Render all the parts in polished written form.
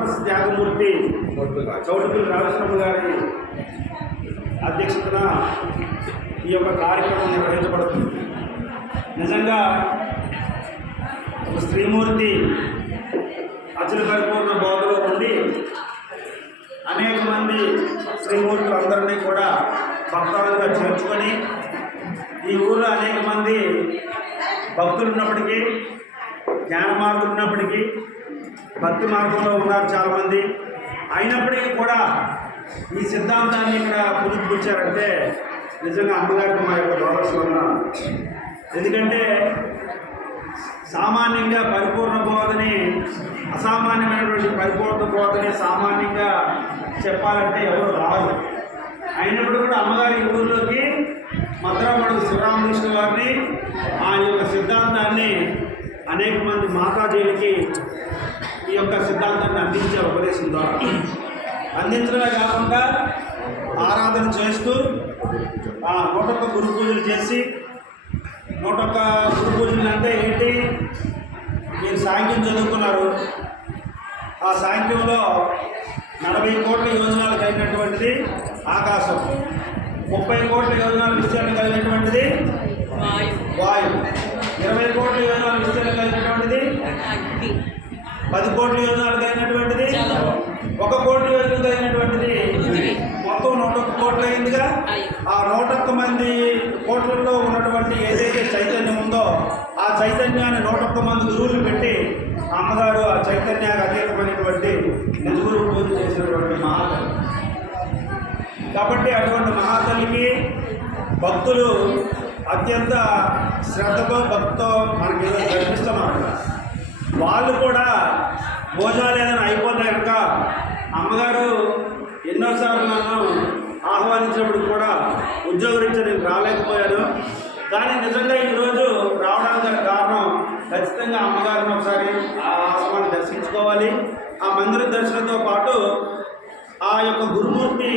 సప్రస్ త్యాగమూర్తి చౌటుపల్లి రామకృష్ణ గారి అధ్యక్షతన ఈ యొక్క కార్యక్రమం నిర్వహించబడుతుంది. నిజంగా ఒక శ్రీమూర్తి అచల పరిపూర్ణ బోధలో ఉండి అనేక మంది శ్రీమూర్తులు అందరినీ కూడా భక్తులుగా చేర్చుకొని ఈ ఊళ్ళో అనేక మంది భక్తులు ఉన్నప్పటికీ, జ్ఞాన మార్గం ఉన్నప్పటికీ, భక్తి మార్గంలో ఉన్నారు చాలామంది. అయినప్పటికీ కూడా ఈ సిద్ధాంతాన్ని ఇక్కడ పురిపుచ్చారంటే నిజంగా అమ్మగారికి మా యొక్క గౌరవం. ఎందుకంటే సామాన్యంగా పరిపూర్ణ బోధని, అసామాన్యమైనటువంటి పరిపూర్ణ బోధని సామాన్యంగా చెప్పాలంటే ఎవరు రాదు. అయినప్పుడు కూడా అమ్మగారి ఊళ్ళోకి మద్రామడుగు శివరామకృష్ణ వారిని ఆ యొక్క సిద్ధాంతాన్ని అనేక మంది మాతాజీలకి ఈ యొక్క సిద్ధాంతాన్ని అందించే ఉపదేశం ద్వారా అందించడమే కాకుండా ఆరాధన చేస్తూ 101 గురు పూజలు చేసి 101 గురు పూజలు అంటే ఏంటి? మీరు సాంఖ్యం చదువుకున్నారు. ఆ సాంఖ్యంలో 40 కోట్ల యోజనాలు కలిగినటువంటిది ఆకాశం, 30 కోట్ల యోజనాలు విస్తరణ కలిగినటువంటిది వాయువు, 20 కోట్ల యోజనాలు విస్తరణ కలిగినటువంటిది 10 కోట్ల యోజనాలు కలిగినటువంటిది 1 కోటి యోజనాలు కలిగినటువంటిది మొత్తం 101 కోట్లు అయిందిగా. ఆ 101 మంది కోట్లలో ఉన్నటువంటి ఏదైతే చైతన్యం ఉందో ఆ చైతన్యాన్ని 101 మంది గురువులు పెట్టి అమ్మగారు ఆ చైతన్యానికి అతీతమైనటువంటి నిజగురు పూజ చేసినటువంటి మహాతల్లి. కాబట్టి అటువంటి మహాతల్లికి భక్తులు అత్యంత శ్రద్ధతో భక్తితో మనకి ఏదో కనిపిస్తున్నారు. వాళ్ళు కూడా భోజనాలు ఏదైనా అయిపోతే కనుక అమ్మగారు ఎన్నోసార్లు నన్ను ఆహ్వానించినప్పుడు కూడా ఉద్యోగరీత్యా నేను రాలేకపోయాను. కానీ నిజంగా ఈరోజు రావడానికి కారణం ఖచ్చితంగా అమ్మగారిని ఒకసారి ఆ ఆశ్రమాన్ని దర్శించుకోవాలి. ఆ మందిర దర్శనంతో పాటు ఆ యొక్క గురుమూర్తి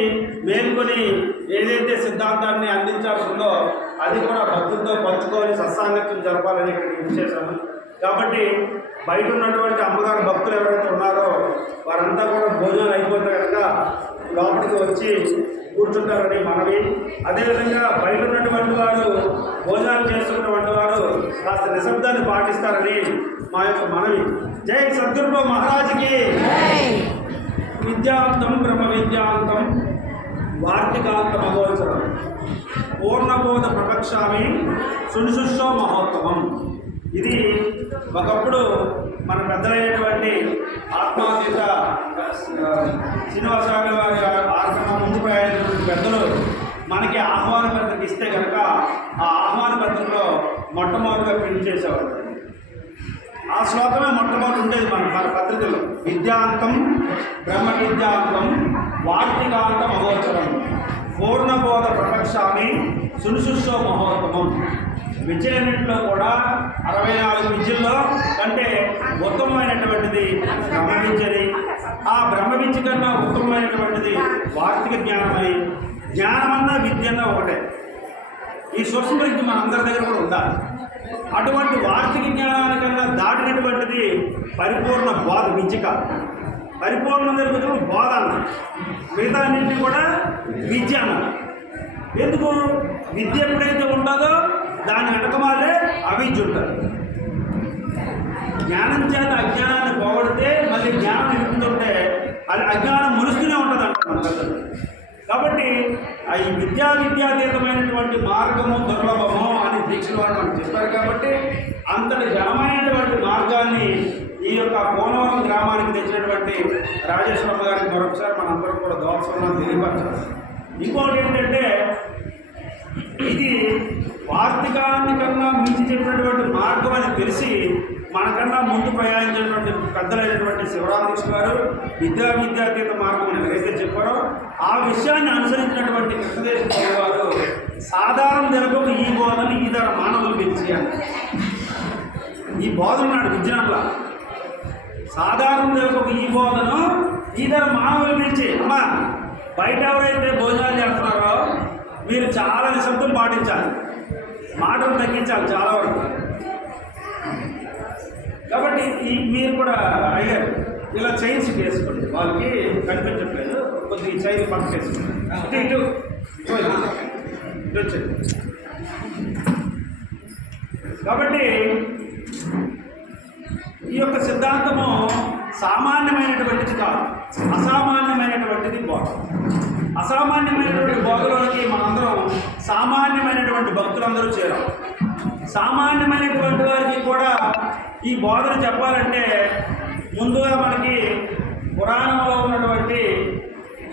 మేల్కొని ఏదైతే సిద్ధాంతాన్ని అందించాల్సిందో అది కూడా భక్తులతో పంచుకొని సత్సాంగత్యం జరపాలని ఇక్కడికి విశేషము. కాబట్టి బయట ఉన్నటువంటి అమ్మగారు భక్తులు ఎవరైతే ఉన్నారో వారంతా కూడా భోజనాలు అయిపోతే కనుక లోపలికి వచ్చి కూర్చుంటారని మనవి. అదేవిధంగా బయట ఉన్నటువంటి వారు భోజనాలు చేస్తున్నటువంటి వారు కాస్త నిశ్శబ్దాన్ని పాటిస్తారని మా యొక్క మనవి. జై సద్గురు మహారాజుకి. విద్యాంతం బ్రహ్మ విద్యాంతం వార్తికాంత మహోత్సవం పూర్ణబోధ ప్రపక్షామి సునిశుష్ో మహోత్తమం. ఇది ఒకప్పుడు మన పెద్దలైనటువంటి ఆత్మాతీత శ్రీనివాసరావు వారి ఆశ్రమం ముందు ప్రయాణించినటువంటి పెద్దలు మనకి ఆహ్వాన పత్రిక ఇస్తే కనుక ఆ ఆహ్వాన పత్రికలో మొట్టమొదటిగా ప్రింట్ చేసేవారు. ఆ శ్లోకమే మొట్టమొదటి ఉండేది మన పత్రికలో. విద్యాంతం బ్రహ్మ విద్యాంతం వార్తికాంత మహోత్సవం పూర్ణబోధ ప్రపక్షామి సునిశుష్ో మహోత్తమం. విద్యలన్నింటిలో కూడా 64 విద్యల్లో కంటే ఉత్తమమైనటువంటిది బ్రహ్మ విద్యని, ఆ బ్రహ్మ విద్య కన్నా ఉత్తమమైనటువంటిది వార్తిక జ్ఞానమని. జ్ఞానమన్నా విద్యన్నా ఒకటే. ఈ సూక్ష్మ విద్య మన అందరి దగ్గర కూడా ఉండాలి. అటువంటి వార్తిక జ్ఞానానికన్నా దాటినటువంటిది పరిపూర్ణ బోధ విద్య కాదు. పరిపూర్ణ నిర్వచనం బోధ అన్న, మిగతా అన్నింటినీ కూడా విద్య అన్న. ఎందుకు? విద్య ఎప్పుడైతే ఉంటుందో దాని వెనకమాలే అవిద్య ఉంటుంది. జ్ఞానం చేత అజ్ఞానాన్ని పోగొడితే మళ్ళీ జ్ఞానం నిలుపుతుంటే అది అజ్ఞానం ములుస్తూనే ఉంటుంది అంటారు. కాబట్టి ఈ విద్యాతీతమైనటువంటి మార్గము దుర్లభము అని దీక్షల వారు మనకు చెప్పారు. కాబట్టి అంతటి ఘనమైనటువంటి మార్గాన్ని ఈ యొక్క కోనవరం గ్రామానికి తెచ్చినటువంటి రాజేశ్వరమ్మ గారికి మరొకసారి మనందరం కూడా దోషం తెలియపరచాలి. ఇంకోటి ఏంటంటే ఇది వార్తికాన్ని కన్నా మించి చెప్పినటువంటి మార్గం అని తెలిసి మనకన్నా ముందు ప్రయాణించినటువంటి పెద్దలైనటువంటి శివరామకృష్ణ గారు విద్యాతీత మార్గం అని ఎవరైతే చెప్పారో ఆ విషయాన్ని అనుసరించినటువంటి కృష్ణదేశ వారు సాధారణ జరగకు ఈ బోధన ఇతర మానవులు పెంచేయాలి. ఈ బోధన నాడు విజ్ఞానంలా సాధారణ జరగకు ఈ బోధను ఇతర మానవులు పెంచి. అమ్మా బయట ఎవరైతే భోజనాలు చేస్తున్నారో మీరు చాలా నిశ్శబ్దం పాటించాలి, మాటలు తగ్గించాలి చాలా వరకు. కాబట్టి మీరు కూడా అయ్యారు ఇలా చైన్స్ వేసుకోండి, వాళ్ళకి కనిపించట్లేదు, కొద్దిగా ఈ చైన్ పక్కన వేసుకోండి. ఇటు వచ్చండి. కాబట్టి ఈ యొక్క సిద్ధాంతము సామాన్యమైనటువంటిది కాదు, అసామాన్యమైనటువంటిది బోధ. అసామాన్యమైనటువంటి బోధలోకి మనందరం సామాన్యమైనటువంటి భక్తులందరూ చేరాం. సామాన్యమైనటువంటి వారికి కూడా ఈ బోధన చెప్పాలంటే ముందుగా మనకి పురాణంలో ఉన్నటువంటి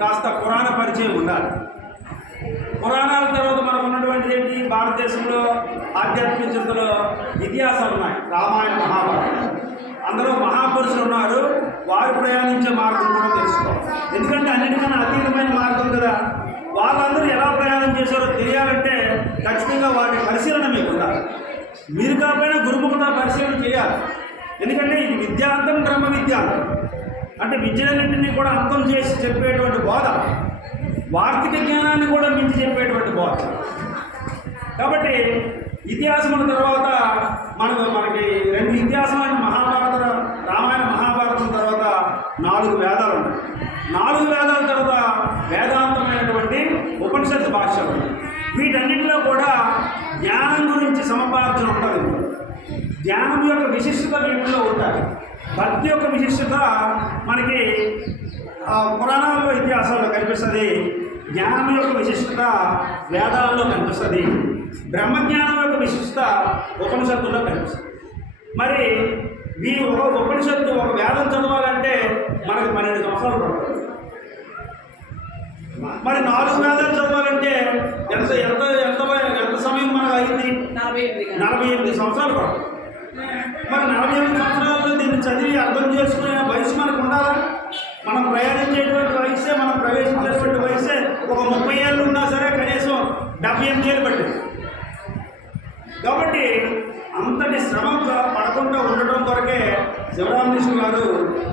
కాస్త పురాణ పరిచయం ఉండాలి. పురాణాల తర్వాత మనకు ఉన్నటువంటిది ఏంటి? భారతదేశంలో ఆధ్యాత్మిక చింతలో ఇతిహాసాలు ఉన్నాయి. రామాయణ, మహాభారతం. అందులో మహాపురుషులు ఉన్నారు, వారు ప్రయాణించే మార్గం కూడా తెలుసుకోవాలి. ఎందుకంటే అన్నిటికన్నా అతీతమైన మార్గం కదా. వాళ్ళందరూ ఎలా ప్రయాణం చేశారో తెలియాలంటే ఖచ్చితంగా వాటి పరిశీలన మీకు ఉండాలి. మీరు కాకపోయినా గురుముఖత పరిశీలన చేయాలి. ఎందుకంటే ఇది విద్యాంతం, బ్రహ్మ విద్యాంతం అంటే విద్యలన్నింటినీ కూడా అంతం చేసి చెప్పేటువంటి బోధ, వార్తిక జ్ఞానాన్ని కూడా మించి చెప్పేటువంటి బోధ. కాబట్టి ఇతిహాసముల తర్వాత మనకి రెండు ఇతిహాసమైన మహాభారత, రామాయణ, మహాభారతం తర్వాత 4 వేదాలు ఉన్నాయి. 4 వేదాల తర్వాత వేదాంతమైనటువంటి ఉపనిషత్తు భాష్యాలు. వీటన్నిటిలో కూడా జ్ఞానం గురించి సముపార్జన ఉంటుంది. జ్ఞానం యొక్క విశిష్టత వీటిలో ఉంటుంది. భక్తి యొక్క విశిష్టత మనకి పురాణాల్లో, ఇతిహాసాల్లో కనిపిస్తుంది. జ్ఞానం యొక్క విశిష్టత వేదాల్లో కనిపిస్తుంది. బ్రహ్మజ్ఞానం యొక్క విశిష్టత ఉపనిషత్తుల్లో కనిపిస్తుంది. మరి ఒక ఉపనిషత్తు, ఒక వేదం చదవాలంటే మనకు 12 సంవత్సరాలు పడుతుంది. మరి 4 వేదాలు చదవాలంటే ఎంత ఎంత ఎంత ఎంత సమయం మనకు అయింది? 48 సంవత్సరాలు పడుతుంది. మరి 48 సంవత్సరాల్లో దీన్ని చదివి అర్థం చేసుకునే వయసు మనకు ఉండాలా? మనం ప్రయాణించేటువంటి వయసే, మనం ప్రవేశించేటువంటి వయసే ఒక 30 ఏళ్ళు ఉన్నా సరే కనీసం 78 ఏళ్ళు పట్టింది. కాబట్టి అంతటి శ్రమ పడకుండా ఉండటం కొరకే శివరామకృష్ణ గారు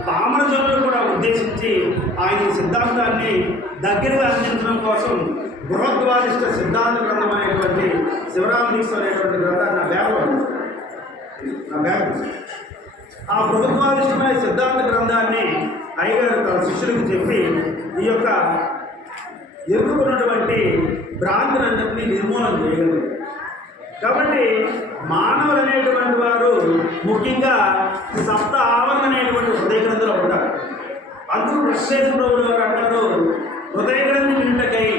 పామరజనులు కూడా ఉద్దేశించి ఆయన సిద్ధాంతాన్ని దగ్గరగా అందించడం కోసం బృహద్వాదిష్ట సిద్ధాంత గ్రంథం అనేటువంటి శివరామకృష్ణ అనేటువంటి గ్రంథాన్ని నా బ్యాగ్ ఆ బృహద్వాదిష్టమైన సిద్ధాంత గ్రంథాన్ని అయ్యగారు తన శిష్యులకు చెప్పి ఈ యొక్క ఎదుర్కొన్నటువంటి భ్రాంతులన్నింటినీ నిర్మూలన చేయగలరు. కాబట్టి మానవులు అనేటువంటి వారు ముఖ్యంగా సప్త ఆవరణ అనేటువంటి హృదయ గ్రంథులు ఉంటారు. అందుకు కృష్ణేశ్వరరావు గారు అంటారు, హృదయ గ్రంథి వినుటకై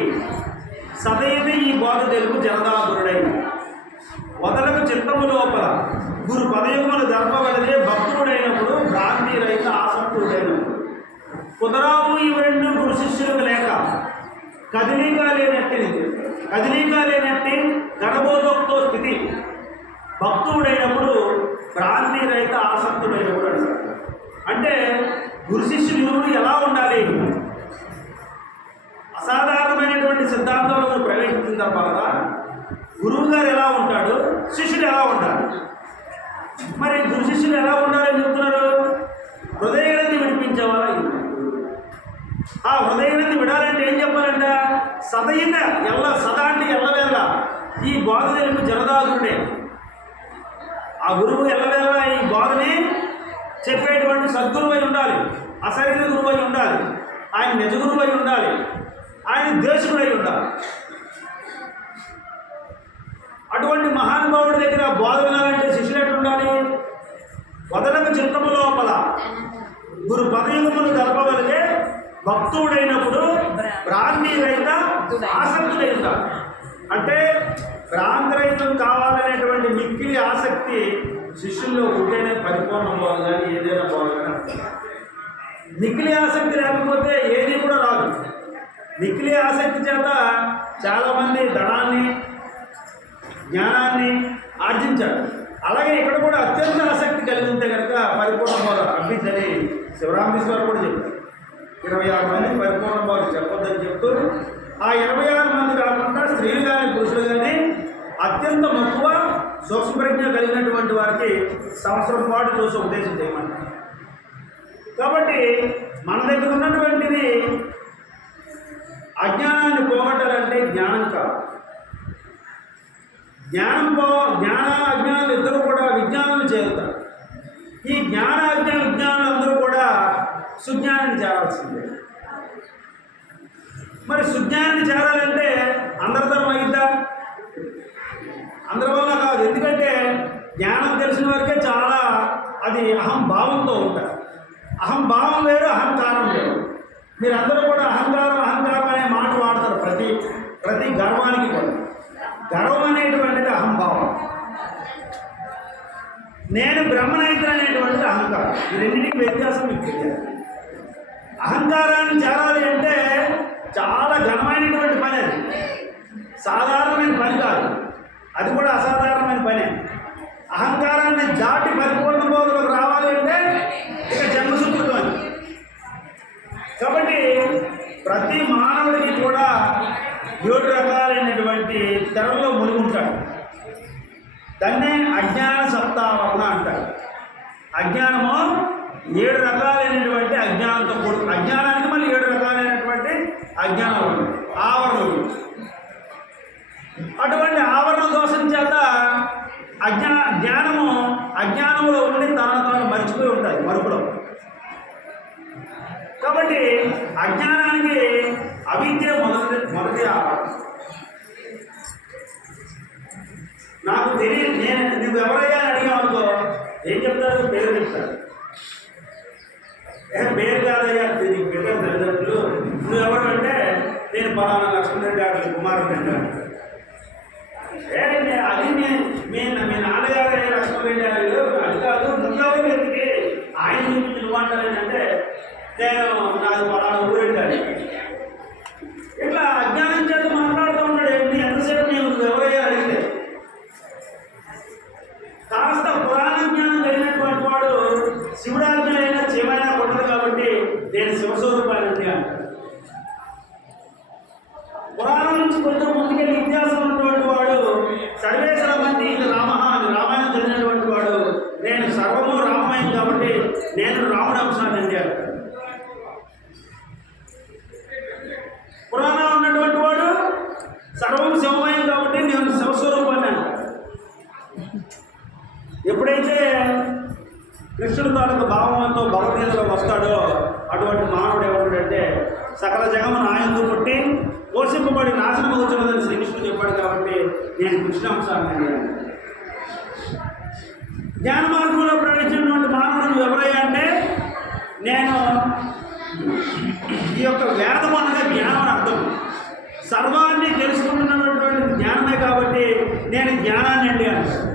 సదైతే ఈ బోధ తెలుగు జనదాదురుడై వదలకు చిత్తము లోపల గురు పదయుగములు జరపవలదే భక్తుడైనప్పుడు భ్రాంతి రహిత ఆసక్తుడైనప్పుడు కుదరావు ఇవి రెండు గురు శిష్యులకు లేక కదిలీగా లేనట్టి గడబోధోక్తో స్థితి భక్తుడైనప్పుడు భ్రాంతి రహిత ఆసక్తుడైనప్పుడు అంటే గురు శిష్యులు ఎలా ఉండాలి? అసాధారణమైనటువంటి సిద్ధాంతంలో ప్రవేశించిన తర్వాత గురువు గారు ఎలా ఉంటాడు, శిష్యుడు ఎలా ఉంటాడు? మరి గురు శిష్యులు ఎలా ఉండాలని చెప్తున్నారు? హృదయ గ్రంథి వినిపించేవాళ్ళ. ఆ హృదయ గ్రంథి విడాలంటే ఏం చెప్పాలంట? సదయిత సదా అంటే ఎల్లవేళ ఈ బోధ తెలుగు జనదాదుడే. ఆ గురువు ఎల్లవేళ ఈ బోధని చెప్పేటువంటి సద్గురువు అయి ఉండాలి, అసరైన గురువు అయి ఉండాలి, ఆయన నిజ గురువు అయి ఉండాలి, ఆయన దేశకుడు అయి ఉండాలి. అటువంటి మహానుభావుడి దగ్గర బోధ వినాలంటే శిష్యులు ఎట్లా ఉండాలి? వదలకు చిత్తము లోపల గురు పదయుగములు గడపవలిగే భక్తుడైనప్పుడు భ్రాంతి రహిత ఆసక్తులై ఉంటారు. అంటే భ్రాంతి రహితం కావాలనేటువంటి మిక్కిలి ఆసక్తి శిష్యుల్లో ఉంటేనే పరిపూర్ణం పోవాలి, కానీ ఏదైనా పోవాలని అర్థం. మిక్కిలి ఆసక్తి లేకపోతే ఏది కూడా రాదు. మిక్కిలి ఆసక్తి చేత చాలామంది ధనాన్ని, జ్ఞానాన్ని ఆర్జించారు. అలాగే ఇక్కడ కూడా అత్యంత ఆసక్తి కలిగి ఉంటే కనుక పరిపూర్ణ బోధ అభ్యర్థని శివరామకృష్ణ కూడా చెప్పారు. 26 మందికి పరిపూర్ణ బోధ చెప్పొద్దని చెప్తూ ఆ 26 మంది కాకుండా స్త్రీలు కానీ పురుషులు కానీ అత్యంత మక్కువ సూక్ష్మప్రజ్ఞ కలిగినటువంటి వారికి సంవత్సరం పాటు చూసి ఉపదేశం చేయమంటారు. కాబట్టి మన దగ్గర ఉన్నటువంటిది అజ్ఞానాన్ని పోగొట్టాలంటే జ్ఞానం కాదు. జ్ఞాన అజ్ఞానులు ఇద్దరు కూడా విజ్ఞానులు చేరుతారు. ఈ జ్ఞాన అజ్ఞాన విజ్ఞానులు అందరూ కూడా చేరాల్సిందే. మరి సుజ్ఞానాన్ని చేరాలంటే అందరితో అయిద్దా? అందరి వల్ల కాదు. ఎందుకంటే జ్ఞానం తెలిసిన వరకే చాలా అది అహంభావంతో ఉంటారు. అహంభావం వేరు, అహంకారం వేరు. మీరందరూ కూడా అహంకారం అహంకారం అనే మాట వాడతారు ప్రతి గర్వానికి కూడా. గర్వం అనేటువంటిది అహంభావం. నేను బ్రహ్మనైతుడు అనేటువంటిది అహంకారం. ఈ రెండింటికి వ్యత్యాసం మీకు తెలియాలి. అహంకారాన్ని చేరాలి అంటే చాలా ఘనమైనటువంటి పని. అది సాధారణమైన పని కాదు, అది కూడా అసాధారణమైన పనే. అహంకారాన్ని దాటి పరిపూర్ణ బోధలకు రావాలి అంటే ఇక జన్మసుకృతం అని. కాబట్టి ప్రతి మానవుడికి కూడా 7 రకాలైనటువంటి తెరల్లో మునిగి ఉంటాడు. దాన్నే అజ్ఞాన సప్తావరణ అంటారు. అజ్ఞానము 7 రకాలైనటువంటి అజ్ఞానంతో కూడు. అజ్ఞానానికి మళ్ళీ 7 రకాలైనటువంటి అజ్ఞానాలు, ఆవరణలు. అటువంటి ఆవరణ దోషం చేత జ్ఞానము అజ్ఞానంలో ఉండి తాను మర్చిపోయి ఉంటాయి, మరుపులో. కాబట్టి అజ్ఞానానికి అవిద్య మొదటి ఆవరణ. నాకు తెలియదు, నువ్వు ఎవరయ్యా అని అడిగావు అనుకో, ఏం చెప్తాడు? పేరు చెప్తాడు. పేరు కాదయ్యా, నీకు పెట్టారు తల్లిదండ్రులు. నువ్వు ఎవరు అంటే నేను పలానా లక్ష్మణరెడ్డి గారి కుమారుడు అంటాను. అది మీ నాన్నగారు లక్ష్మణరెడ్డి గారు అది కాదు, నువ్వెవరు ఎందుకు ఆయన చూపించి నువ్వంటానంటే నేను నాది పలానా ఊరంటాను. ఇట్లా అజ్ఞానం చేత మాట్లాడుతూ ఉన్నాడు. ఎంతసేపు నువ్వు ఎవరయ్యా అడిగితే కాస్త పురాణ జ్ఞానం కలిగినటువంటి వాడు శివుడాజ్ఞలైనా శివైనా కొట్టదు కాబట్టి నేను శివస్వరూపాన్ని అంటాడు. పురాణం నుంచి కొంచెం ముందుకెళ్ళి ఇతిహాసం ఉన్నటువంటి వాడు సర్వేశ్వర మంది ఇది రామాయణం చదివినటువంటి వాడు నేను సర్వము రామమయం కాబట్టి నేను రాముడు అంశాన్ని అంటాడు. పురాణం ఉన్నటువంటి వాడు సర్వం శివమయం కాబట్టి నేను శివస్వరూపాన్ని అంటాడు. ఎప్పుడైతే కృష్ణుడు తాలూకు భావంతో భగవద్గీతలో వస్తాడో అటువంటి మానవుడు ఏమంటాడంటే సకల జగమును ఆయనతో పుట్టి పోషింపబడి నాశనం అవుతున్నదని శ్రీకృష్ణుడు చెప్పాడు కాబట్టి నేను కృష్ణాంశాన్ని అడిగాను. జ్ఞాన మార్గంలో ప్రవేశించినటువంటి మానవుడు ఎవరయ్యా అంటే నేను ఈ యొక్క వేదం అనగా జ్ఞానం అని అర్థం. సర్వాన్ని తెలుసుకుంటున్నటువంటి జ్ఞానమే కాబట్టి నేను జ్ఞానాన్ని అండి అంటాను.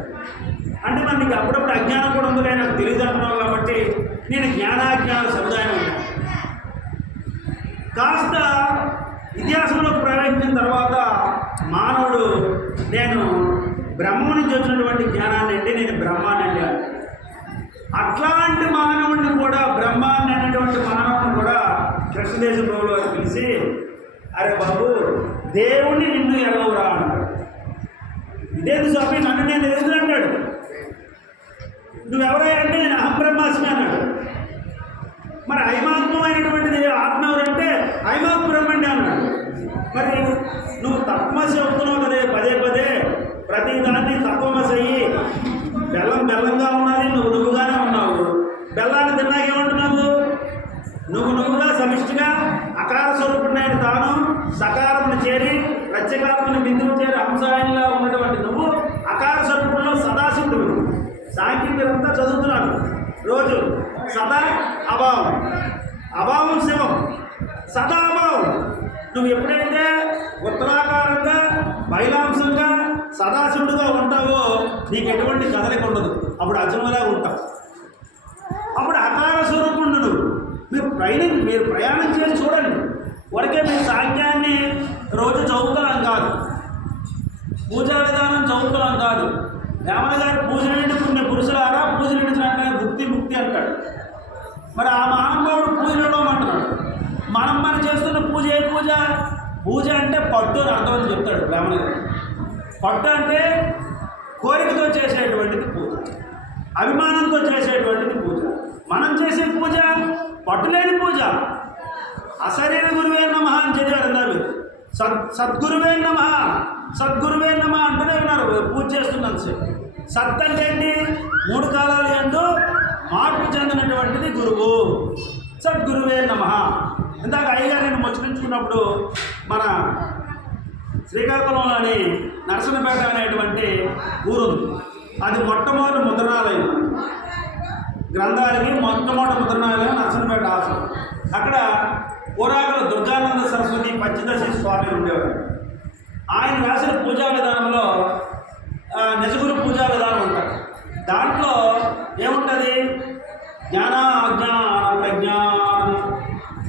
అంటే మరి నీకు అప్పుడప్పుడు అజ్ఞానం కూడా ఉందిలే, నాకు తెలియదు అంటున్నావు కాబట్టి నేను జ్ఞానాజ్ఞాన సముదాయం అంటాను. కాస్త ఇతిహాసంలోకి ప్రవేశించిన తర్వాత మానవుడు నేను బ్రహ్మ నుంచి వచ్చినటువంటి జ్ఞానాన్ని అంటే నేను బ్రహ్మాన్ని అంటే. అట్లాంటి మానవుడిని కూడా బ్రహ్మాన్ని అనేటువంటి మానవుడిని కూడా కృష్ణదేశ ప్రభువులు వారు పిలిచి, అరే బాబు దేవుణ్ణి నిన్ను ఎరవరా అంటాడు. ఇదేంటి స్వామి నన్ను నేను ఎదురు అంటాడు. నువ్వెవరయ్యా అంటే నేను అహంబ్రహ్మాస్మి అన్నాడు. మరి ఐమాత్మైనటువంటిది ఆత్మ ఎవరంటే ఐమాత్బ్రహ్మండి అన్నాడు. మరి నువ్వు తత్వమసి అవుతున్నావు కదే పదే ప్రతి దాన్ని తత్వమసి అయ్యి బెల్లంగా ఉన్నది, నువ్వుగానే ఉన్నావు. బెల్లాన్ని తిన్నాక ఏమంటున్నావు? నువ్వుగా సమిష్టిగా అకార స్వరూపుడైన తాను సకారమును చేరి ప్రత్యేకాత్మని బిందువు చేరి అంశాయంగా ఉన్నటువంటి నువ్వు అకార స్వరూపంలో సదాశివుడు. సాంఖ్యమంతా చదువుతున్నాడు రోజు. సదా అభావం, అభావం శివం, సదా అభావం. నువ్వు ఎప్పుడైతే ఉత్తరాకారంగా బైలాంశంగా సదాశివుడుగా ఉంటావో నీకు ఎటువంటి కదలిక ఉండదు. అప్పుడు అర్జునులా ఉంటావు. అప్పుడు అకార స్వరూపుడు నువ్వు. మీరు ప్రయాణం చేసి చూడండి. వరకే మీరు సాంఖ్యాన్ని రోజు చదువుకోవడం కాదు, పూజా విధానం చదువుకోవడం కాదు. వేమన గారి పూజ నుండి పుణ్య పురుషులారా పూజ నుండి ముక్తి అంటాడు. మరి ఆ మహానుభావుడు పూజలో అంటున్నాడు. మనం చేస్తున్న పూజ ఏ పూజ? పూజ అంటే పట్టు అని అర్థం అని చెప్తాడు వేమన గారు. పట్టు అంటే కోరికతో చేసేటువంటిది పూజ, అభిమానంతో చేసేటువంటిది పూజ. మనం చేసే పూజ పట్టులేని పూజ. అశరీర గురువే నమః అని చదివారు అన్నారు. సద్గురువే నమః, సద్గురువే నమః అంటూనే ఉన్నారు పూజ చేస్తున్నాను సార్. సత్ అంటే ఏంటి? 3 కాలాలు ఎందు మార్పు చెందినటువంటిది గురువు. సద్గురువే నమః. ఇందాక అయ్యగారు నేను ముచ్చరించుకున్నప్పుడు మన శ్రీకాకుళంలోని నరసన్నపేట అనేటువంటి ఊరుంది. అది మొట్టమొదటి ముద్రణాలయం, గ్రంథాలకి మొట్టమొదటి ముద్రణాలయం నరసన్నపేట ఆశ్రమం. అక్కడ పురాకుల దుర్గానంద సరస్వతి పంచదశి స్వామి ఉండేవారు. ఆయన రాసిన పూజా విధానంలో నిజగురు పూజా విధానం ఉంటుంది. దాంట్లో ఏముంటుంది? జ్ఞాన అజ్ఞాన ప్రజ్ఞానం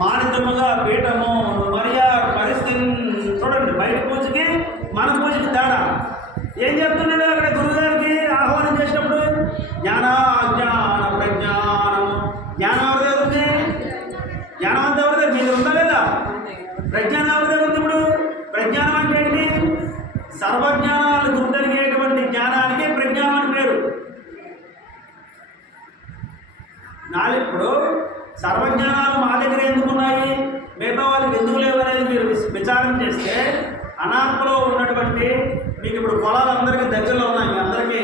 మానితముగా పీఠము మరియా పరిస్థితి. చూడండి, బయట పూజకి మన పూజకి తేడా ఏం చెప్తున్నాడు అక్కడ గురువుగారికి ఆహ్వానం చేసినప్పుడు? జ్ఞాన అజ్ఞాన ప్రజ్ఞానం. జ్ఞానం ఎవరి దగ్గర ఉంది? జ్ఞానం అంతా ఎవరి దగ్గర? మీరు ఉందా లేదా? ప్రజ్ఞానం ఎవరి దగ్గర ఉంది? ఇప్పుడు ప్రజ్ఞానం అంటే ఏంటి? సర్వజ్ఞానాలు గుర్తెరిగేటువంటి జ్ఞానానికి ప్రజ్ఞానం అని పేరు. ఇప్పుడు సర్వజ్ఞానాలు మా దగ్గర ఎందుకున్నాయి, మిగతా వాళ్ళకి ఎందుకు లేవు అనేది మీరు విచారం చేస్తే అనాత్మలో ఉన్నటువంటి మీకు ఇప్పుడు పొలాలు అందరికీ దగ్గరలో ఉన్నాయి. మీ అందరికీ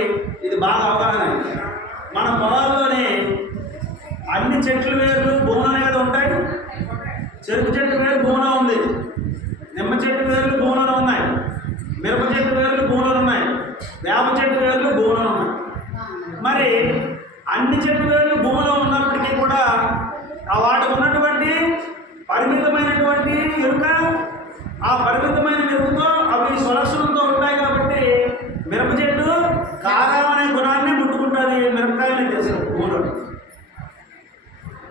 ఇది బాగా అవగాహన. మన పొలాల్లోనే అన్ని చెట్లు వేర్లు భూములనే కదా ఉంటాయి. చెరుకు చెట్టు వేరు భూమిలో ఉంది, నిమ్మ చెట్టు వేర్లు భూములలో ఉన్నాయి, మిరప చెట్టు వేర్లు భూములలో ఉన్నాయి, వేప చెట్టు వేర్లు భూములో ఉన్నాయి. మరి అన్ని చెట్టు వేర్లు భూమిలో ఉన్నప్పటికీ కూడా ఆ వాటికి ఉన్నటువంటి పరిమితమైనటువంటి ఎరుక, ఆ పరిమితమైన ఎరుకతో అవి స్వలక్షణంతో ఉంటాయి. కాబట్టి మిరప చెట్టు కారం అనే గుణాన్ని ముట్టుకుంటుంది, మిరపకాయలు చేస్తారు భూమిలో.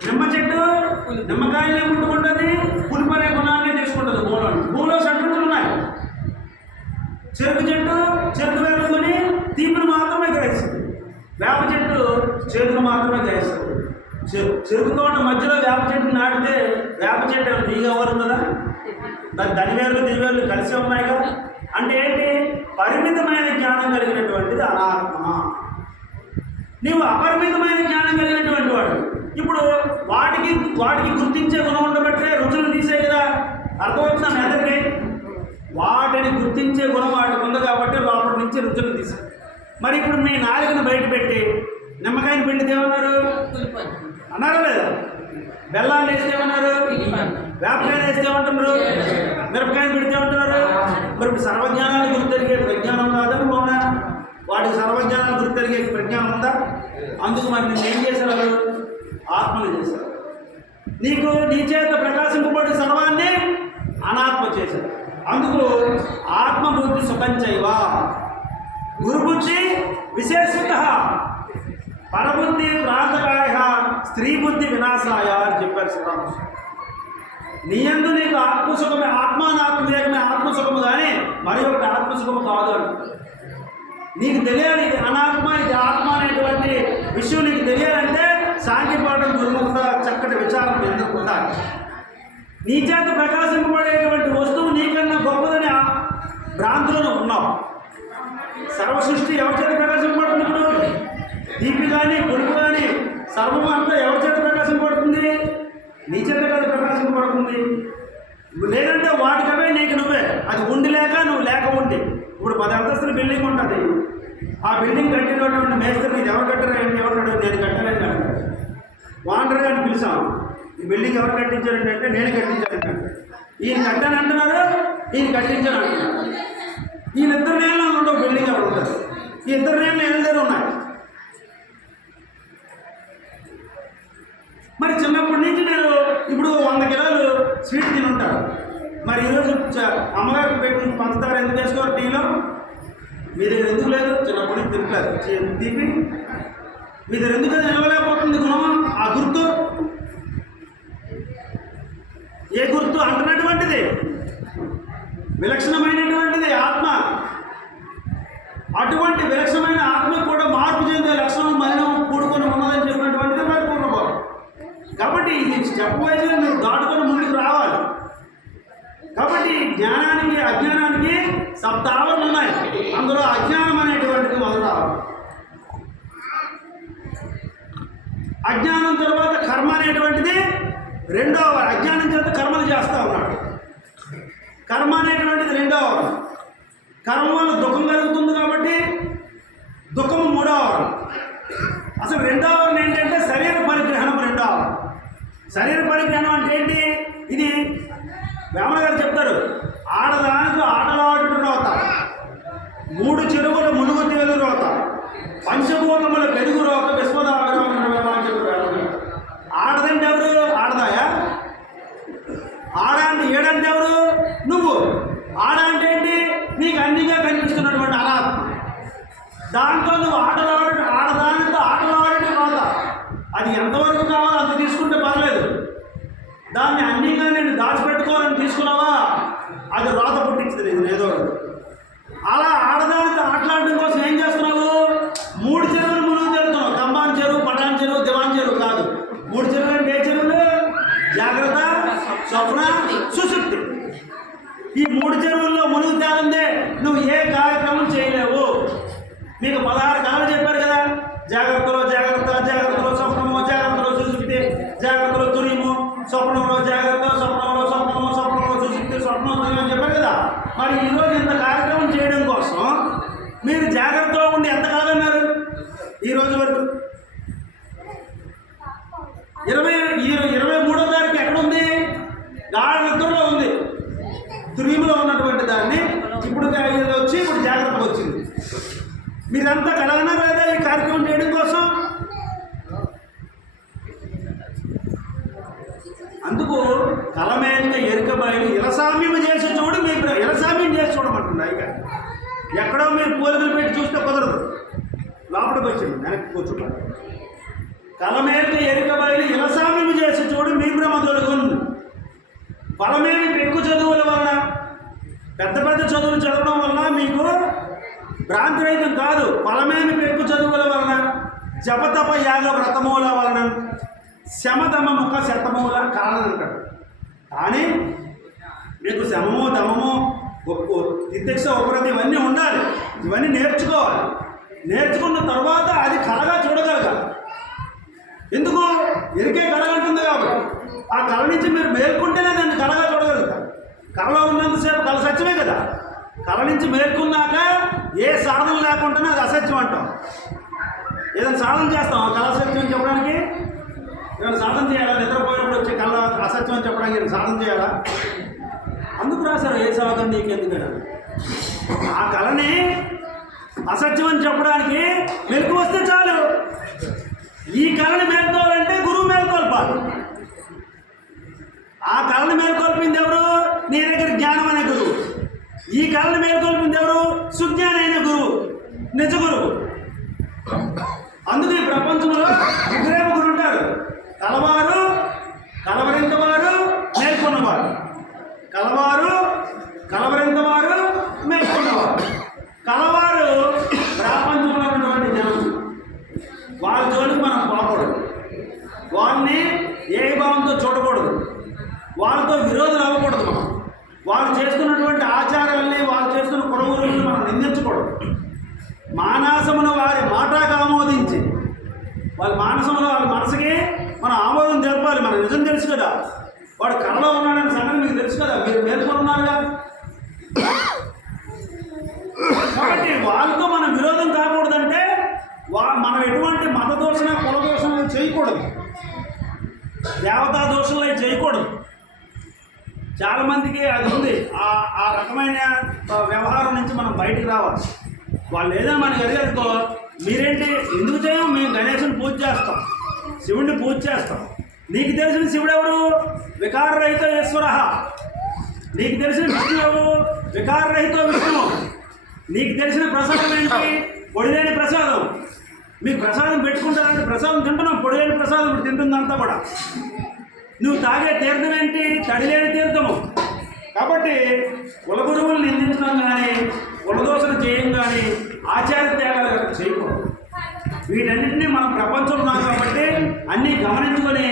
నిమ్మ చెట్టు నిమ్మకాయలనే ముట్టుకుంటుంది, పులుపు అనే గుణాన్ని తీసుకుంటుంది భూమిలో. భూమిలో షడ్రుచులు ఉన్నాయి. చెరుకు చెట్టు చెరుకు వేరుకొని తీపిని మాత్రమే గ్రహిస్తుంది, వేప చెట్టు చేతులు మాత్రమే గ్రహిస్తుంది. చెరుకు తోట మధ్యలో వేప చెట్టు నాటితే వేప చెట్టు తీగా వరుతుందా? దాని వేర్లు దీని వేర్లు కలిసి ఉన్నాయి కదా. అంటే ఏంటి? పరిమితమైన జ్ఞానం కలిగినటువంటిది అనాత్మ. నీవు అపరిమితమైన జ్ఞానం కలిగినటువంటి వాడు. ఇప్పుడు వాటికి గుర్తించే గుణం ఉండబట్టే రుచులు తీసాయి కదా. అర్థమవుతుందా మీ అందరికీ? వాటిని గుర్తించే గుణం వాటికి ఉంది కాబట్టి లోపల నుంచి రుచులు తీసాయి. మరి ఇప్పుడు మీ నాలుగును బయట పెట్టి నిమ్మకాయని పిండితే ఏమన్నారు? అన్నారా లేదా? బెల్లాన్ని వేస్తే ఏమన్నారు? వేపకాయలు వేస్తే ఏమంటున్నారు? మిరపకాయలు పెడితే ఏమంటున్నారు? మరి ఇప్పుడు సర్వజ్ఞానాలు గుర్తెరిగే ప్రజ్ఞానం కాదని పోనా? వాటికి సర్వజ్ఞానాలు గుర్తెరిగే ప్రజ్ఞానం ఉందా? అందుకు మరి నేను ఏం చేశారు? ఆత్మను చేశారు. నీకు నీ చేత ప్రకాశింపబడి సర్వాన్ని అనాత్మ చేశారు. అందుకు ఆత్మబుద్ధి సుఖంచైవ, గురుబుద్ధి విశేషిత, పరబుద్ధి ప్రాంతకాయ, స్త్రీ బుద్ధి వినాశాయ అని చెప్పారు శ్రీరామకృష్ణ. నీ యందు నీకు ఆత్మసుఖమే, ఆత్మానాత్మదేకమే ఆత్మసుఖము కానీ మరి ఒకటి ఆత్మసుఖము కాదు అని నీకు తెలియాలి. ఇది అనాత్మ, ఇది ఆత్మ అనేటువంటి విషయం నీకు తెలియాలంటే సాంఖ్యపాఠం గురుముఖత చక్కటి విచారం ఎందుకు ఉండాలి. నీ చేత ప్రకాశింపబడేటువంటి వస్తువు నీకన్నా గొప్పదని భ్రాంతులను ఉన్నావు. సర్వ సృష్టి ఎవరి చేత ప్రకాశింపబడుతుంది? ఇప్పుడు దీపి కానీ పులుపు కానీ సర్వం అంతా ఎవరి చేత ప్రకాశింపబడుతుంది? నీ చేత కదా ప్రకాశింపబడుతుంది. లేదంటే వాటికవే నీకు నువ్వే. అది ఉండి లేక నువ్వు లేక ఉండి. ఇప్పుడు 10 అంతస్తుల బిల్డింగ్ ఉంటుంది. ఆ బిల్డింగ్ కట్టినటువంటి మేస్త్రి నీకు ఎవరు కట్టారు? ఎవరు? నేను కట్టలేను కదా. వాండర్ గారిని పిలిచాం, ఈ బిల్డింగ్ ఎవరు కట్టించారంటే నేను కట్టించాను. ఈయన కట్టాను అంటున్నారు, ఈయన కట్టించాను అంటున్నారు. ఈయన 2 నెలలు ఉండవు బిల్డింగ్ ఎవరు ఉంటారు. ఈ 2 నెలలు ఏళ్ళ దగ్గర ఉన్నాయి. మరి చిన్నప్పటి నుంచి నేను ఇప్పుడు 100 కిలోలు స్వీట్ తిని ఉంటారు. మరి ఈరోజు అమ్మగారికి పెట్టి పంచుతారు ఎందుకు వేసుకోరు? టీలో మీ దగ్గర ఎందుకు లేదు? చిన్నప్పటి నుంచి తినట్లేదు తీపి మీ దగ్గర ఎందుకు నిలవలేకపోతుంది గుణం? ఆ గుర్తు ఏ గుర్తు అంటున్నటువంటిది విలక్షణమైనటువంటిది ఆత్మ. అటువంటి విలక్షణమైన ఆత్మ కూడా మార్పు చెందే లక్షణం మలినం కూడుకొని ఉన్నదని చెప్పినటువంటిది మరి పూర్వభావం. కాబట్టి ఇది స్టెప్ వైజ్గా మీరు దాటుకొని ముందుకు రావాలి. కాబట్టి జ్ఞానానికి అజ్ఞానానికి సప్తావరణలు ఉన్నాయి. అందులో అజ్ఞానం అనేటువంటిది మొదలు రావాలి. అజ్ఞానం తర్వాత కర్మ అనేటువంటిది రెండవ. అజ్ఞానం చేత కర్మలు చేస్తూ ఉన్నాడు. కర్మ అనేటువంటిది రెండవ. కర్మ వల్ల దుఃఖం కలుగుతుంది కాబట్టి దుఃఖము మూడవ. అసలు రెండవ ఏంటంటే శరీర పరిగ్రహణం రెండవ. శరీర పరిజ్ఞానం అంటే ఏంటి? ఇది వేమన గారు చెప్తారు, ఆడదానికి ఆటలాడుట రోత, 3 చెరువుల మునుగు తేలు రోత, పంచభూతముల పెరుగు రోత, విశ్వదాగ్రహం అని చెప్పారు. ఆడదంటే ఎవరు? ఆడదాయా? ఆడ అంటే ఏడంటే ఎవరు? నువ్వు. ఆడ అంటే ఏంటి? నీకు అన్నిగా కనిపిస్తున్నటువంటి అనాత్మ. దాంతో నువ్వు ఆడదానితో ఆటలాడటం రోత. అది ఎంతవరకు కావాలో అంత తీసుకుంటే పర్లేదు. దాన్ని అన్నిగా నేను దాచిపెట్టుకోవాలని తీసుకున్నావా, అది రోత పుట్టించింది ఇది ఏదో. అలా ఆడదానితో ఆటలాడడం కోసం ఏం చేస్తున్నావు? 3 చెరువులు మునుగు తెలుతున్నావు. కంబాన్ చెరువు, పటాన్ చెరువు, దివాన్ చెరువు కాదు. 3 చెరువులు అంటే ఏ చెరువులు? జాగ్రత్త, స్వప్న, సుశుక్తి. ఈ 3 చెరువుల్లో మునుగు తేలందే నువ్వు ఏ కార్యక్రమం చేయలేవు. మీకు 16 కళలు చెప్పారు కదా, జాగ్రత్తలో జాగ్రత్త, జాగ్రత్తలో స్వప్నము, జాగ్రత్తలో సుశుక్తి, జాగ్రత్తలో తురిము, స్వప్నంలో జాగ్రత్త, స్వప్నంలో స్వప్నము, స్వప్నంలో సుశుక్తి, స్వప్నం తురిము అని చెప్పారు కదా. మరి ఈరోజు ఇంత కార్యక్రమం చేయడం కోసం మీరు జాగ్రత్తలో ఉండి ఎంత కాదన్నారు? ఈ రోజు వరకు 23వ తారీఖు ఎక్కడుంది? గాఢ నిద్రలో ఉంది. తురిములో ఉన్నటువంటి దాన్ని ఇప్పుడు వచ్చి ఇప్పుడు జాగ్రత్తగా వచ్చింది. మీరంతా కలగన్నారు లేదా ఈ కార్యక్రమం చేయడం కోసం? అందుకు కలమేంత ఎరుక బయలు ఇలసామ్యం చేసి చూడు. మీ ఇలసామ్యం చేసి చూడమంటుంది ఇక. ఎక్కడో మీరు పోలికలు పెట్టి చూస్తే కుదరదు. లోపలికి వచ్చింది, వెనక్కి కూర్చుంటారు. కలమేంత ఎరుక బయలు ఇలసామ్యం చేసి చూడు, మీ భ్రమ తొలగుంది. ఫలమేమి పెక్కు చదువుల వలన, పెద్ద పెద్ద చదువులు చదవడం వలన మీకు భ్రాంతిరహితం కాదు. ఫలమేమి పెక్కు చదువుల వలన, జపతప యాగ వ్రతముల వలన, శమదమ ముఖ శతముల కారణంటాడు. కానీ మీకు శమము, దమము, తితిక్ష, ఉపరతి ఇవన్నీ ఉండాలి. ఇవన్నీ నేర్చుకోవాలి. నేర్చుకున్న తర్వాత అది కళగా చూడగలగాలి. ఎందుకు? ఎరికే కళగంటుంది కాబట్టి. ఆ కళ నుంచి మీరు మేల్కొంటేనే దాన్ని కళగా చూడగలుగుతారు. కళలో ఉన్నంతసేపు కళ సత్యమే కదా. కళ నుంచి మేల్కొన్నాక ఏ సాధన లేకుండానే అది అసత్యం అంటాం. ఏదైనా సాధన చేస్తాం కళ సత్యం చెప్పడానికి? ఏమైనా సాధన చేయాలా? నిద్రపోయినప్పుడు వచ్చే కళ అసత్యం అని చెప్పడానికి సాధన చేయాలా? అందుకు రాశారు, ఏ సాధన నీకెందుకని. ఆ కళని అసత్యం అని చెప్పడానికి మెలకు వస్తే చాలు. ఈ కళని మేల్కోవాలంటే గురువు మేల్కొల్పాలి. ఆ కళని మేల్కొల్పింది ఎవరు? నీ దగ్గర జ్ఞానం అనే గురువు. ఈ కళని మేల్కొల్పింది ఎవరు? సుజ్ఞాన అయిన గురువు, నిజ గురువు. అందుకు ఈ ప్రపంచంలో ముగ్గురే ముగ్గురు ఉంటారు. కలవారు, కలవరింతవారు, మేల్కొన్నవారు. కలవారు, కలవరింతవారు, మేల్కొన్నవారు. కలవారు ప్రపంచంలో ఉన్నటువంటి జనం. వాళ్ళ జోలికి మనం పోకూడదు. వాళ్ళని ఏ భావంతో చూడకూడదు. వాళ్ళతో విరోధులు అవ్వకూడదు. మనం వాళ్ళు చేస్తున్నటువంటి ఆచారాలని, వాళ్ళు చేస్తున్న కులగురువులను మనం నిందించకూడదు. మానసమును వారి మాటకు ఆమోదించి, వాళ్ళ మానసంలో వాళ్ళ మనసుకి మనం ఆమోదం తెలపాలి. మన నిజం తెలుసు కదా, వాడు కళలో ఉన్నాడని సంగతి మీకు తెలుసు కదా, మీరు మేల్కొని ఉన్నారుగా. కాబట్టి వాళ్ళతో మనం విరోధం కాకూడదంటే మనం ఎటువంటి మత దోషణ, కుల దోషణ చేయకూడదు. దేవతా దోషణలు చేయకూడదు. చాలామందికి అది ఉంది. ఆ రకమైన వ్యవహారం నుంచి మనం బయటికి రావాలి. వాళ్ళు ఏదైనా మనకి అడిగారుకో, మీరేంటి ఎందుకు చేయం? మేము గణేశుని పూజ చేస్తాం, శివుడిని పూజ చేస్తాం. నీకు తెలిసిన శివుడు ఎవరు? వికారరహిత ఈశ్వర. నీకు తెలిసిన విష్ణు ఎవరు? వికారరహిత విష్ణు. నీకు తెలిసిన ప్రసాదం ఏంటి? పొడిలేని ప్రసాదం. మీకు ప్రసాదం పెట్టుకుంటారంటే ప్రసాదం తింటున్నాం, పొడిలేని ప్రసాదం ఇప్పుడు తింటుందంతా కూడా. నువ్వు తాగే తీర్థం ఏంటి? తడిలేని తీర్థము. కాబట్టి కులగురువులు నిందించడం కానీ, కులదోషణ చేయం కానీ, ఆచార త్యాగాలు చేయకూడదు. వీటన్నింటినీ మనం ప్రపంచంలో ఉన్నాం కాబట్టి అన్నీ గమనించుకొని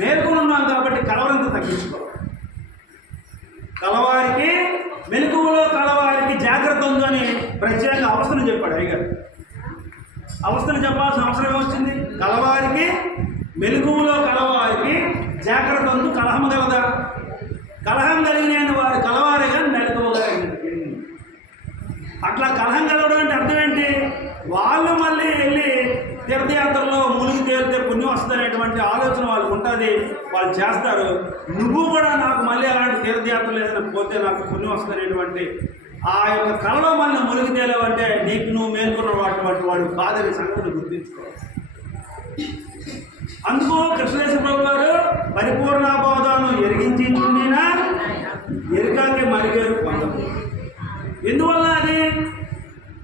మేల్కొని ఉన్నాం కాబట్టి కలవరంతా తగ్గించుకోవాలి. కలవారికి మెలకువలో కలవారికి జాగ్రత్త ఉందని ప్రత్యేక అవస్థను చెప్పాడు అయ్యగారు. అవస్థను చెప్పాల్సిన అవసరం వచ్చింది. కలవారికి మెలకువలో కలవారికి జాగ్రత్త ఉంది. కలహం కలదా? కలహం కలిగిన వారు కలవారిగా మెలకువగా. అట్లా కలహం కలవడం అంటే అర్థం ఏంటి? వాళ్ళు మళ్ళీ వెళ్ళి తీర్థయాత్రలో మునిగి తేలితే పుణ్యం వస్తుందనేటువంటి ఆలోచన వాళ్ళకు ఉంటుంది, వాళ్ళు చేస్తారు. నువ్వు కూడా నాకు మళ్ళీ అలాంటి తీర్థయాత్రలు ఏదైనా పోతే నాకు పుణ్యం వస్తుందనేటువంటి ఆ యొక్క కళలో మళ్ళీ మునిగి తేలేవంటే నీకు నువ్వు మేల్కొన్న వాటి వాడు కాదని సంగతిని గుర్తించుకోవాలి. అందుకు కృష్ణేశ్వర ప్రభు గారు పరిపూర్ణాబోధాన్ని ఎరిగించి చుండినా ఎరికాకే మరిగేరు పొందదు. ఎందువల్ల అది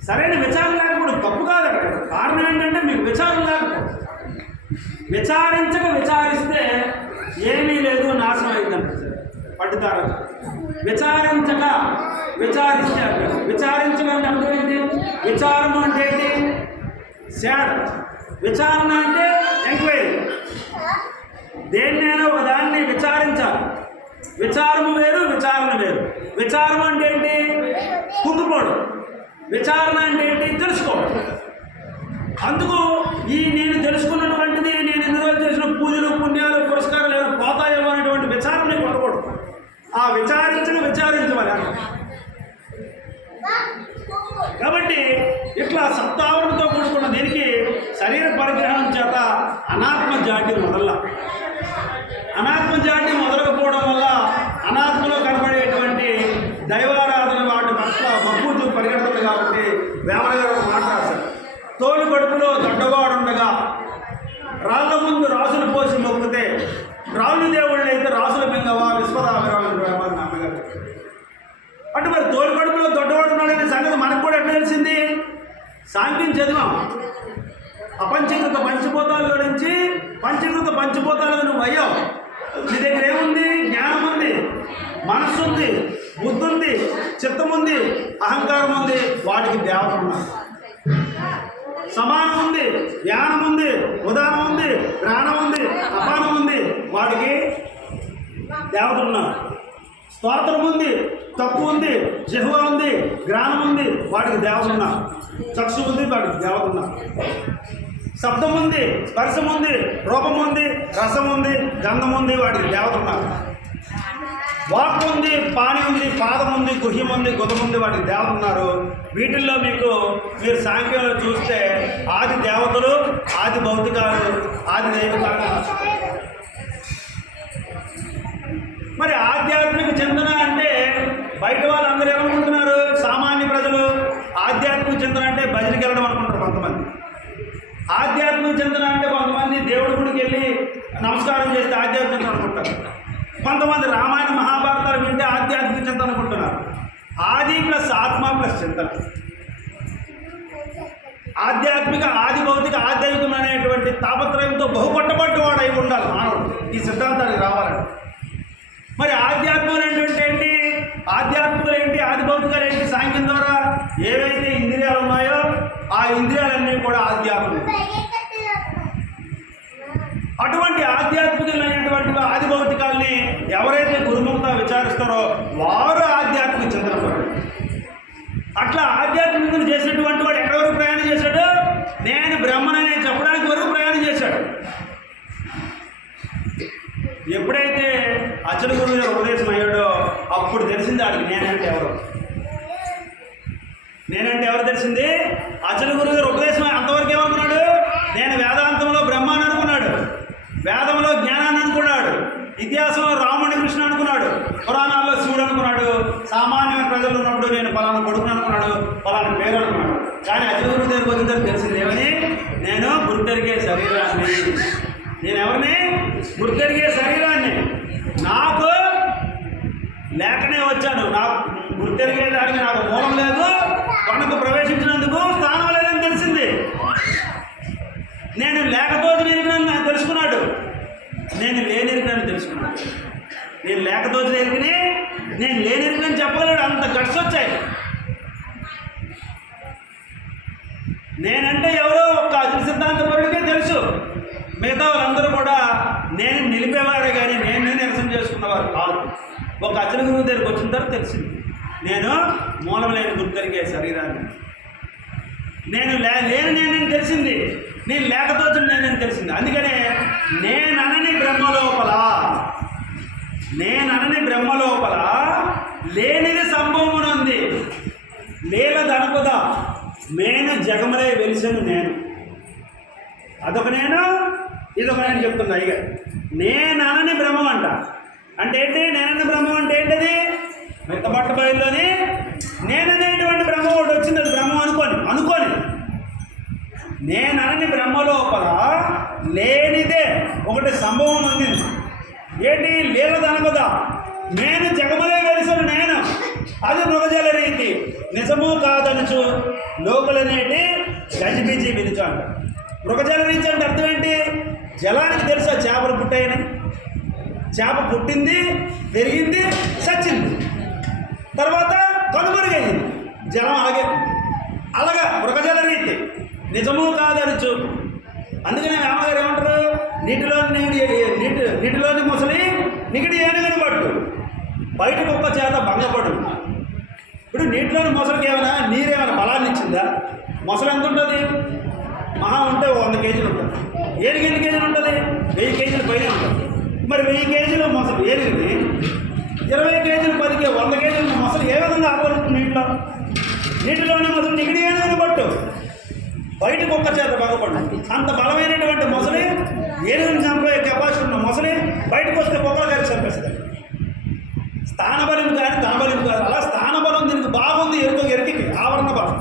సరైన విచారం లేకపోవడం తప్పు కాదు. అక్కడ కారణం ఏంటంటే మీకు విచారం లేకపోవడం. విచారిస్తే ఏమీ లేదు, నాశనం అయిందంట పట్టుతారు. విచారిస్తే విచారించడం అంటే ఏంటి? విచారం అంటే ఏంటి? శాడ్. విచారణ అంటే ఎంక్వైరీ. దేన్నైనా ఒక దాన్ని విచారించాలి. విచారము వేరు, విచారణ వేరు. విచారం అంటే ఏంటి? కుంగిపోవడం. విచారణ అంటే ఏంటి? తెలుసుకోవడం. అందుకు నేను తెలుసుకున్నటువంటిది నేను ఎన్ని రోజులు చేసిన పూజలు పుణ్యాలు పురస్కారాలు ఏమైనా పోతాయేమో అనేటువంటి విచారణ కొట్టకూడదు. ఆ విచారించవాలి. కాబట్టి ఇట్లా సప్తావరణతో కూడుకున్న దీనికి శరీర పరిగ్రహం చేత అనాత్మ జాడ్యం మొదలకపోవడం వల్ల అనాత్మలో కనబడేటువంటి దైవారాధన వాటి పట్ల మక్కువతో పరిగెడుతుంది. కాబట్టి వేమన గారు మాట రాశారు, తోలు కడుపులో దొడ్డవాడుండగా రాళ్ళ ముందు రాసులు పోసి మొక్కితే రాళ్ళు దేవుళ్ళు అయితే రాసుల మింగవా విశ్వదాభిరామ నాన్నగారు. అంటే మరి తోలు కడుపులో దొడ్డవాడు ఉన్నాడనే సంగతి మనకు కూడా ఎట్లా తెలిసింది? సాంఖ్యం చదివాం. అపంచీకృత పంచభూతాల్లో నుంచి పంచీకృత పంచభూతాలుగా నువ్వు అయ్యావు. నీ దగ్గర ఏముంది? జ్ఞానం ఉంది, మనస్సు ఉంది, బుద్ధి ఉంది, చిత్తం ఉంది, అహంకారం ఉంది. వాటికి దేవత ఉన్నారు. సమానం ఉంది, జ్ఞానం ఉంది, ఉదానం ఉంది, ప్రాణం ఉంది, అపానం ఉంది. వాటికి దేవతలు ఉన్నారు. స్తోత్రం ఉంది, తప్పు ఉంది, జిహ్వ ఉంది, జ్ఞానం ఉంది. వాటికి దేవతలు ఉన్నారు. చక్షు ఉంది, వాటికి దేవతలు ఉన్నారు. శబ్దం ఉంది, స్పర్శం ఉంది, రూపం ఉంది, రసం ఉంది, గంధం ఉంది. వాటికి దేవతలు ఉన్నారు. వాక్ ఉంది, పాని ఉంది, పాదం ఉంది, గుహ్యం ఉంది, గుదం ఉంది. వాటికి దేవతలు ఉన్నారు. వీటిల్లో మీరు సాంఖ్యంలో చూస్తే ఆది దేవతలు, ఆది భౌతికాలు, ఆది దైవికాలు. మరి ఆధ్యాత్మిక చింతన అంటే బయట వాళ్ళందరూ ఏమనుకుంటున్నారు? సామాన్య ప్రజలు ఆధ్యాత్మిక చింతన అంటే భజనకి వెళ్ళడం అనుకుంటారు కొంతమంది. ఆధ్యాత్మిక చింతన అంటే కొంతమంది దేవుడి గుడికి వెళ్ళి నమస్కారం చేస్తే ఆధ్యాత్మిక చింతన అనుకుంటారు. కొంతమంది రామాయణ మహాభారతాలు వింటే ఆధ్యాత్మిక చింతన అనుకుంటున్నారు. ఆది ప్లస్ ఆత్మ ప్లస్ చింతన. ఆధ్యాత్మిక, ఆది భౌతిక, ఆధ్యాత్మికం అనేటువంటి తాపత్రయంతో బహుపట్టబట్టి వాడు అయి ఉండాలి మానవుడు ఈ సిద్ధాంతానికి రావాలని. మరి ఆధ్యాత్మికం ఏంటి? ఆధ్యాత్మికలు ఏంటి? ఆది భౌతికాలు ఏంటి? సాంఖ్యం ద్వారా ఏవైతే ఇంద్రియాలు ఉన్నాయో ఆ ఇంద్రియాలన్నీ కూడా ఆధ్యాత్మికం. అటువంటి ఆధ్యాత్మికమైనటువంటి ఆది భౌతికాల్ని ఎవరైతే గురుముఖత విచారిస్తారో వారు ఆధ్యాత్మిక చింతనపరుడు. అట్లా ఆధ్యాత్మికను చేసినటువంటి వాడు ఎక్కడి వరకు ప్రయాణం చేశాడు? నేను బ్రహ్మనని చెప్పడానికి వరకు ప్రయాణం చేశాడు. ఎప్పుడైతే అచల గురువు గారు ఉపదేశం అయ్యాడో అప్పుడు తెలిసింది వాడికి నేనంటే ఎవరు తెలిసింది. అచల గురువు గారు ఉపదేశం అంతవరకు ఏమనుకున్నాడు? నేను వేదాంతంలో బ్రహ్మాన్ని అనుకున్నాడు, వేదంలో జ్ఞానాన్ని అనుకున్నాడు, ఇతిహాసంలో రాముడి కృష్ణ అనుకున్నాడు, పురాణాల్లో శివుడు అనుకున్నాడు, సామాన్యమైన ప్రజలు ఉన్నప్పుడు నేను పలానా కొడుకుని అనుకున్నాడు, పలానా పేరు అనుకున్నాడు. కానీ అచల గురువు దగ్గరికి వచ్చిన తర్వాత తెలిసింది ఏమని? నేను గుర్తెరిగే శరీరాన్ని. నేను ఎవరిని? గుర్తెరిగే శరీరాన్ని. నాకు లేకనే వచ్చాను. నాకు గుర్తెరిగేదానికి నాకు మూలం లేదు, కొండకు ప్రవేశించినందుకు స్థానం లేదని తెలిసింది. నేను లేకపోతే ఎరిగినని తెలుసుకున్నాడు, నేను లేనెరిగినని తెలుసుకున్నాడు. నేను లేకపోతే ఎరిగిని, నేను లేనెరిగినని చెప్పగలడు. అంత గట్స్ వచ్చాయి. నేనంటే ఎవరో ఒక్క అచల సిద్ధాంతపరుడికే తెలుసు. మిగతా వాళ్ళందరూ కూడా నేను నిలిపేవారే కానీ నేను నిరసన చేసుకున్నవారు కాదు. ఒక అచల గురువు దగ్గరికి వచ్చిన తర్వాత తెలిసింది నేను మూలం లేని గుర్తెరిగే శరీరాన్ని. నేనని తెలిసింది, నేను లేకపోతే నేనని తెలిసింది. అందుకనే నేననని బ్రహ్మ లోపల లేనిది సంభవమునుంది. లేలదనుకుదా నేను జగములై వెలిసెను. నేను అదొక నేను, ఇదొక నేను చెప్తున్నా. ఇక నేనని బ్రహ్మం అంట. అంటే ఏంటి? నేనన్న బ్రహ్మం అంటే ఏంటిది? మెత్తబట్ట బయలులోని నేననేటువంటి బ్రహ్మ ఒకటి వచ్చింది. అది బ్రహ్మం అనుకోని నేనని బ్రహ్మ లోపల లేనిదే ఒకటి సంభవం అందింది. ఏంటి? లీలదనగదా నేను జగములే వెలిసిన నేను, అది మృగజల రీతి నిజము కాదనుచు లోకులనేటి గజిబిజి విలుచు అంట. మృగజల రీతి అంటే అర్థం ఏంటి? జలానికి తెలుసా చేపలు పుట్టాయని? చేప పుట్టింది, పెరిగింది, చచ్చింది, తర్వాత కనుమరుగైంది. జలం అలాగా మృగజల రీతి నిజము కాదనుచు. అందుకని రామగారు ఏమంటారు? నీటిలోని ముసలి నిగిడి ఏనుగని పట్టు, బయట కుక్క చేత భంగపడు. ఇప్పుడు నీటిలోని మొసలికి ఏమైనా నీరేమైనా బలాన్ని ఇచ్చిందా? మొసలు ఎంత ఉంటుంది? మహా ఉంటే 100 కేజీలు ఉంటుంది. ఏనుగు ఎన్ని కేజీలు ఉంటుంది? 1000 కేజీలు పైన ఉంటుంది. మరి 1000 కేజీలు మొసలు ఏనుగుని 20 కేజీలు 100 కేజీలు మొసలు ఏ విధంగా ఆపలుతుంది? నీటిలోని మొసలు నిగిడి ఏనుగని పట్టు, బయట కుక్క చేత భంగపడు. అంత బలమైనటువంటి మొసలి, ఏనుగుని చంపే కెపాసిటీ ఉన్న మొసలి బయటకు వస్తే కుక్కలు గారి చంపేస్తుంది. స్థానబలం కానీ ధనబలం కాదు. అలా స్థానబలం దీనికి బాగుంది, ఎరికి ఆవరణ బలం.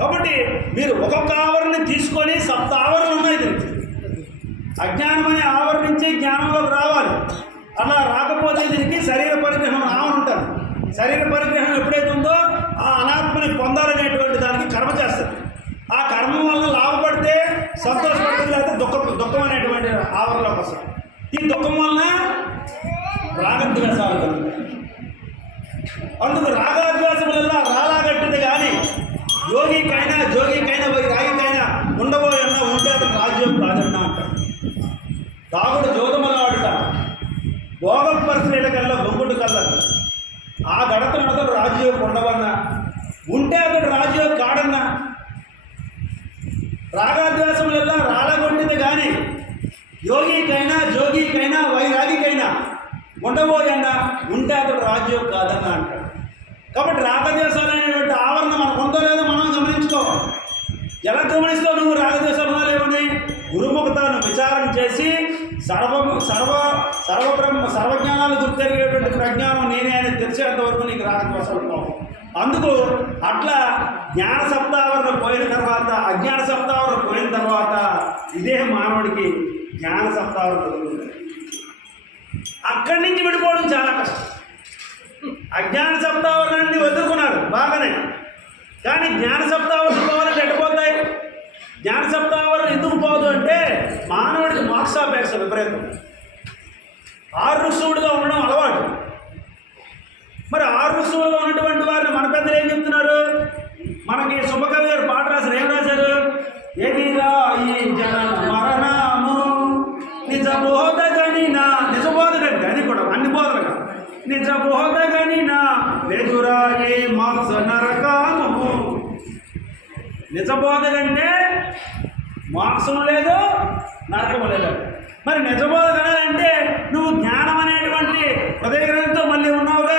కాబట్టి మీరు ఒక్కొక్క ఆవరణని తీసుకొని 7 ఆవరణలు ఉన్నాయి దీనికి. అజ్ఞానం అనే ఆవరణ నుంచి జ్ఞానంలోకి రావాలి. అలా రాకపోతే దీనికి శరీర పరిగ్రహం ఆవరణ ఉంటుంది. శరీర పరిగ్రహం ఎప్పుడైతే ఉందో ఆ అనాత్మని పొందాలనేటువంటి దానికి కర్మ చేస్తుంది. ఆ కర్మ వల్ల లాభపడితే సంతోషపడుతుంది, లేకపోతే దుఃఖం అనేటువంటి ఆవరణలోకి వస్తుంది. ఈ దుఃఖం వలన రాగద్వేషాలు కలుగుతాయి. అందుకు రాగాద్వేషములల్లా రాలాగట్టింది. కానీ యోగికైనా జోగికైనా రాగికైనా ఉండబోయన్నా ఉంటే అతను రాజ్యం కాదన్నా అంటారు. తాగుడు జోదములాడుట, భోగ పరిస్థితుల కల్లా బొంగుడు కల్లా ఆ గడతను అతడు రాజ్యం ఉండవన్నా, ఉంటే అతడు రాజ్యం కాడన్నా. రాగాద్వేషములల్లా రాలగొట్టింది. కానీ యోగికైనా జోగికైనా వైరాగికైనా ఉండబోయన్నా, ఉంటే అతడు రాజ్యం కాదన్నా అంటాడు. కాబట్టి రాగద్వేషాలు అనేటువంటి ఆవరణ మనకు ఉందో లేదో మనం గమనించుకోవాలి. ఎలా గమనిస్తావు నువ్వు రాగద్వేషాలు లేవని? గురుముఖత విచారణ చేసి సర్వజ్ఞానాలు గుర్తెరిగేటువంటి ప్రజ్ఞానం నేనే అని తెలిసేంత వరకు నీకు రాగద్వేషాలు పోవు. అందుకు అట్లా జ్ఞాన సప్తావరణ పోయిన తర్వాత, అజ్ఞాన సప్తావరణ పోయిన తర్వాత ఇదే మానవుడికి జ్ఞాన సప్తావరణ దొరుకుతుంది. అక్కడి నుంచి విడిపోవడం చాలా కష్టం. అజ్ఞాన సప్తావరణాన్ని ఎదుర్కొన్నారు బాగానే, కానీ జ్ఞాన సప్తావరణ పోవాలంటే ఎట్టపోతాయి? జ్ఞాన సప్తావరణ ఎందుకు పోదు అంటే మానవుడికి మోక్షాపేక్ష విపరీతం. ఆరుషువుడుగా ఉండడం అలవాటు. మరి ఆరుషువులుగా ఉన్నటువంటి వారిని మన పెద్దలు ఏం చెప్తున్నారు? మనకి శుభకవి గారు పాట రాశారు. ఏం రాశారు? ఏదిరా ఈ జన మరణము నిజబోధగనినా, నిజబోధగని అని కూడా అన్ని బోధలుగా నిజబోధగనినా వెదురాయే మాంస నరకాము. నిజబోధకంటే మోక్షం లేదు, నరకము లేదు. మరి నిజబోధగనాలంటే నువ్వు జ్ఞానం అనేటువంటి హృదయ గ్రంథంతో మళ్ళీ ఉన్నావుగా.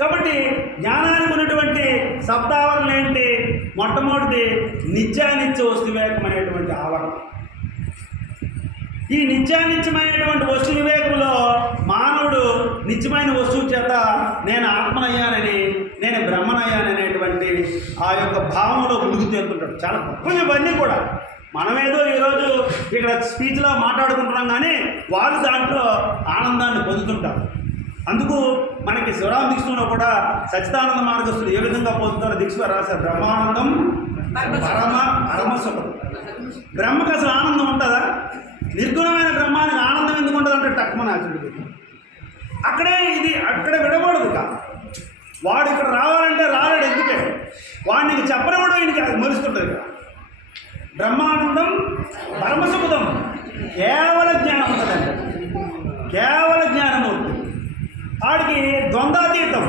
కాబట్టి జ్ఞానానికి ఉన్నటువంటి సప్తావరణ ఏంటి? మొట్టమొదటిది నిత్యానిత్య వస్తు వివేకం అనేటువంటి ఆవరణ. ఈ నిత్యానిత్యమైనటువంటి వస్తు వివేకంలో మానవుడు నిత్యమైన వస్తువు చేత నేను ఆత్మనయ్యానని, నేను బ్రహ్మనయ్యాననేటువంటి ఆ యొక్క భావంలో మునిగి తేలుతుంటాడు. చాలా గొప్పవి ఇవన్నీ కూడా. మనమేదో ఈరోజు ఇక్కడ స్పీచ్లో మాట్లాడుకుంటున్నాం, కానీ వాళ్ళు దాంట్లో ఆనందాన్ని పొందుతుంటారు. అందుకు మనకి శివరామ దీక్షలో కూడా సచ్చిదానంద మార్గస్థులు ఏ విధంగా పొందుతారో దీక్షలో రాశారు. బ్రహ్మానందం పరమసుఖం. బ్రహ్మకు అసలు ఆనందం ఉంటుందా? నిర్గుణమైన బ్రహ్మానికి ఆనందం ఎందుకు ఉంటుంది అంటే టక్మని ఆచరుడు అక్కడ విడకూడదు. వాడు ఇక్కడ రావాలంటే రాలేడు. ఎందుకే? వాడికి చెప్పనివాడు ఈయనకి అది మరుస్తుంటుంది. బ్రహ్మానందం పరమసుఖం కేవల జ్ఞానం ఉంటుందండి. కేవల జ్ఞానమూర్తి. వాడికి ద్వంద్వాతీతం.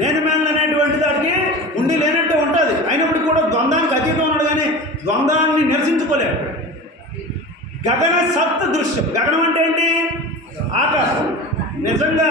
నేను మేలు అనేటువంటి దానికి ఉండి లేనట్టు ఉంటుంది. అయినప్పటికీ కూడా ద్వంద్వానికి అతీతం ఉన్నాడు, కానీ ద్వంద్వాన్ని నిరసించుకోలేడు. గగన సప్త దృశ్యం. గగనం అంటే ఏంటి? ఆకాశం. నిజంగా